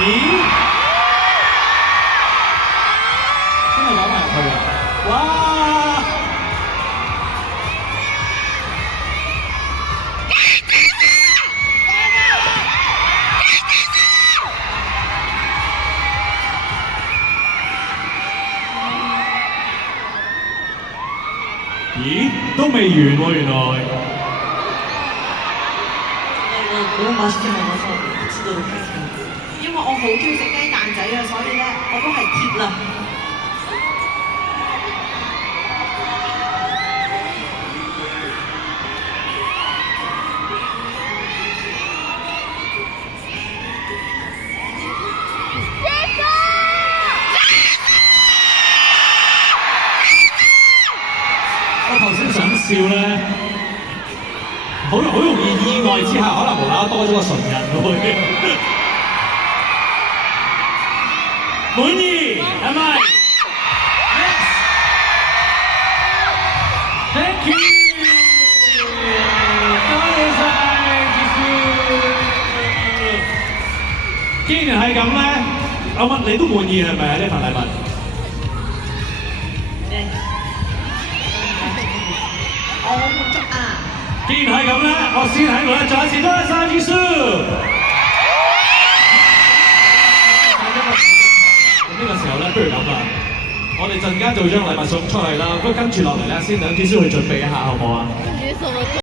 咦？真係搞埋入去啊！哇！咦？都未完喎，原來。 너무 맛있게 먹어서 붙이도록 하겠습니다. 因為我好中意食雞蛋仔啊，所以咧我都係貼啦。我頭先想笑咧，好容易意外之下，可能無啦啦多咗個純人會。滿意係咪 ？Yes。Thank you。多謝晒，傑少。既然係咁咧，我問你都滿意係咪啊？呢份禮物？ 我滿足啊！既然係咁咧，我先喺度咧再一次多謝晒傑少。咁呢個時候咧，不如咁啦，我哋陣間就將禮物送出去啦。不過跟住落嚟咧，先等傑少去準備一下，好唔好啊？